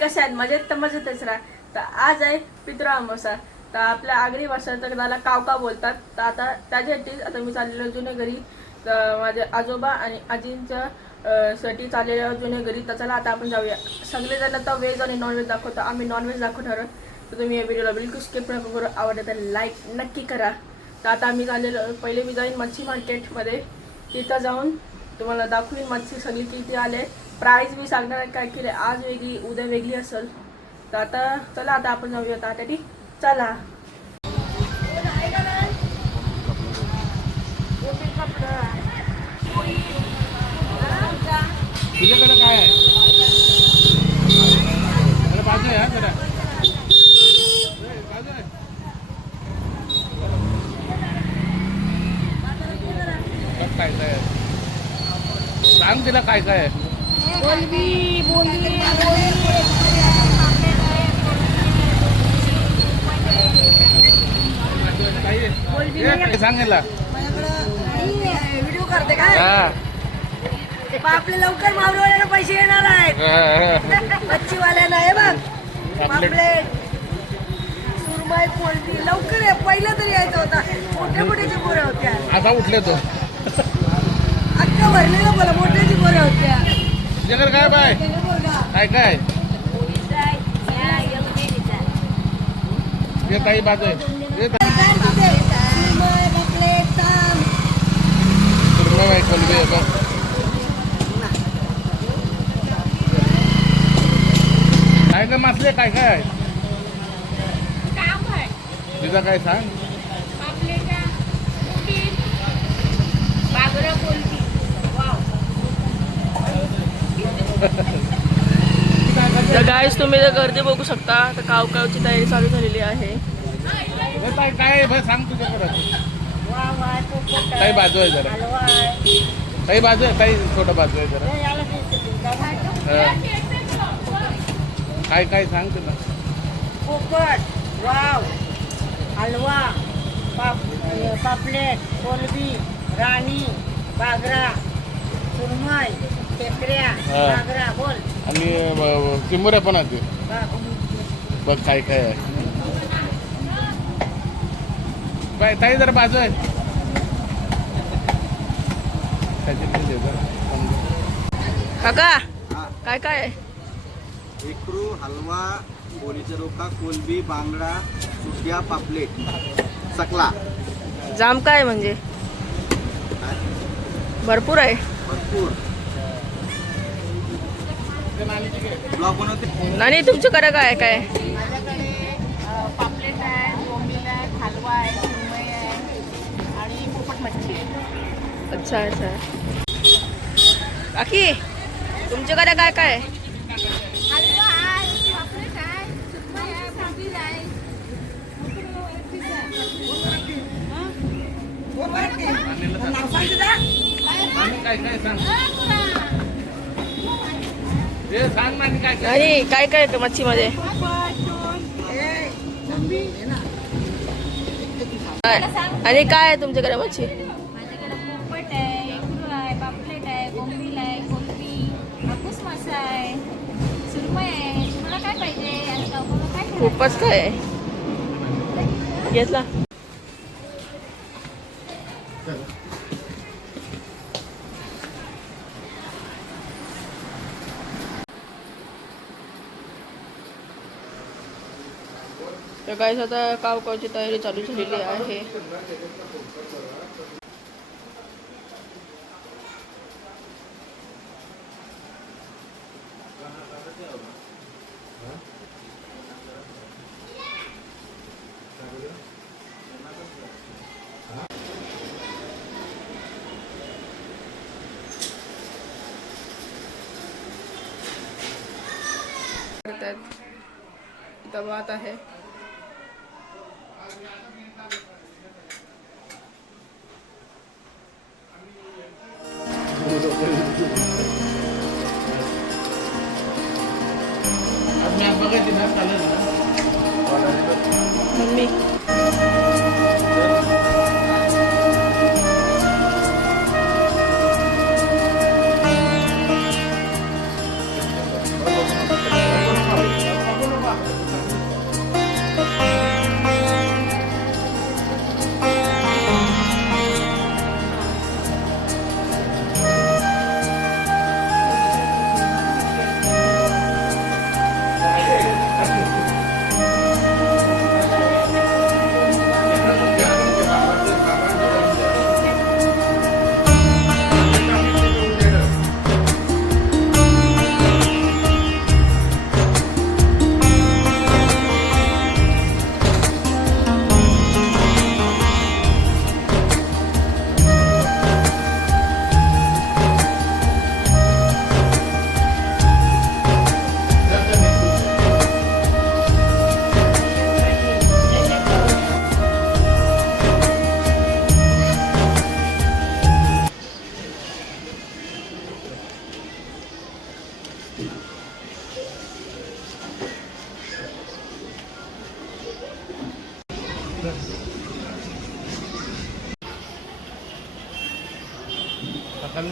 कशा आहेत? मजेत तर मजेतच राहा तर आज आहे पित्र अमावस्या. तर आपल्या आगरी भाषा तर त्याला कावका बोलतात. तर आता त्याच्यासाठीच आता मी चाललेलो जुने घरी. तर माझे आजोबा आणि आजींच्या साठी चाललेल्या जुने घरी. तर चला आता आपण जाऊया. सगळेजण तर व्हेज आणि नॉनव्हेज दाखवतो. आम्ही नॉनव्हेज दाखवणार तर तुम्ही या व्हिडिओला बिलकुल स्किप नका करू. आवडलं तर लाईक नक्की करा. तर आता आम्ही चाललेलो पहिले मी जाईन मच्छी मार्केटमध्ये तिथं जाऊन तुम्हाला दाखवीन मच्छी सगळी किती आले. प्राईज मी सांगणार आहे काय केले आज वेगळी उद्या वेगळी असेल. तर आता चला आता आपण जाऊया आता त्यासाठी चला. तुझ्याकडे काय आहे? बाजू आहे जरा. काय काय आहे. सांग तिला काय काय आहे. आहे? व्हिडिओ करते हा. आपले लवकर मावळवाल्याला पैसे येणार आहेत. मच्छीवाल्याला हे. बघ. सुरमई पोळती लवकर पहिलं तरी यायचं होता. मोठ्या मोठ्याच्या पोऱ्या होत्या. आता उठले तो. अख्खा भरलेलं बोला. होत्या तुझ्याकडे काय बाय? काय काय? ये ताई बाजू आहे. ये काय कोलबी आहे बघ काय काय मासले काय काय? आहे तुझं काय सांग? तर गाईस तुम्ही जर गर्दी बघू शकता. तर काव कावची तयारी चालू झालेली आहे. हे ताई काय सांग पोपट ताई बाजू आहे जरा. ताई बाजू आहे ताई छोटं बाजू आहे जरा. काय काय सांग तुला. पोपट वाव हलवा पाप पापलेट कोलबी राणी बागरा सुरमई. आणि चिमुऱ्या पण आहेत बघ काय काय आहे. बाय ताई जरा बाजू आहे. काका काय काय? आहे एकरू हलवा कोळीचा रोका कोलबी बांगडा सुट्या पापलेट सकला. जाम काय म्हणजे? भरपूर आहे. भरपूर. आणि तुमच्याकडे काय काय? माझ्याकडे पापलेट आहे बोंबील आहे हलवा आहे सुरमई आहे आणि पोपट मच्छी अच्छा अच्छा. काकी तुमच्याकडे काय काय? आहे काय काय सांग? आणि काय काय काय काय आहे मच्छीमध्ये? आणि काय आहे तुमच्याकडे मच्छी? माझ्याकडे पोपट आहे एकरू आहे पापलेट आहे बोंबील आहे कोलबी हापूस मासा आहे सुरमई आहे तुम्हाला काय पाहिजे आणि गावाला काय खायचं? खूपच काय आहे घेतला तर काय आता कावकावची तयारी चालू झालेली आहे. करतात. इथं आहे. मम्मी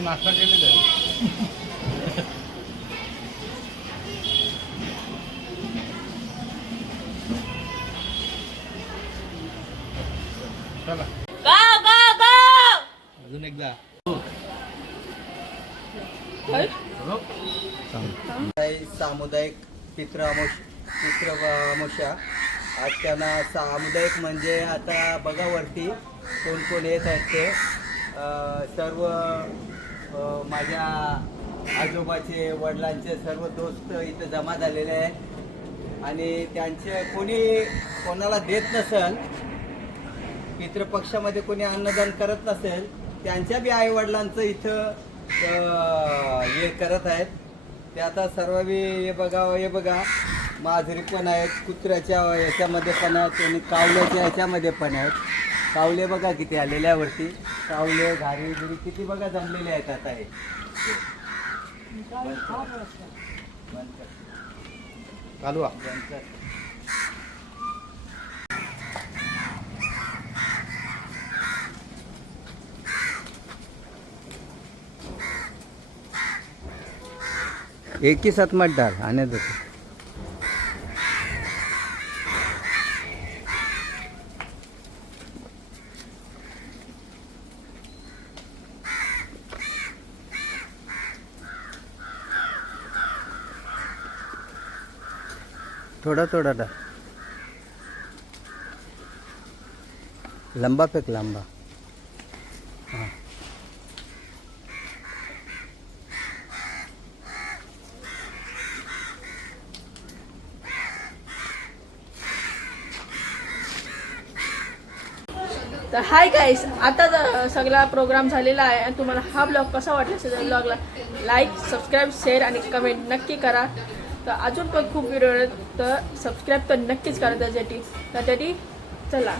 नाश्ता केलेला आहे. चला. अजून एकदा. सामुदायिक पित्र अमोश पित्र अमोशा आज त्यांना सामुदायिक म्हणजे आता बघा वरती कोण कोण येत आहेत ते. सर्व माझ्या आजोबाचे वडिलांचे सर्व दोस्त इथं जमा झालेले आहे आणि त्यांचे कोणी कोणाला देत नसेल पितृपक्षामध्ये कोणी अन्नदान करत नसेल त्यांच्या बी आई वडिलांचं इथं हे करत आहेत. ते आता सर्व बी हे बघा हे बघा माधुरी पण आहेत कुत्र्याच्या याच्यामध्ये पण आहेत आणि कावल्याच्या याच्यामध्ये पण आहेत. कावले बघा किती आलेल्यावरती कावले घारी बिरी किती बघा जमलेले आहेत आता हे. चालू आ. बंद कर. एक ही साथ मत डाल आने थोड़ा थोड़ा डा लंबा फेंक लंबा. हाँ. तर हाय गाईस आता सगळा प्रोग्राम झालेला आहे आणि तुम्हाला हा ब्लॉग कसा वाटला असेल ब्लॉगला लाईक सबस्क्राईब शेअर आणि कमेंट नक्की करा. तर अजून पण खूप व्हिडिओ तर सबस्क्राईब तर नक्कीच करा त्यासाठी तर त्यासाठी चला.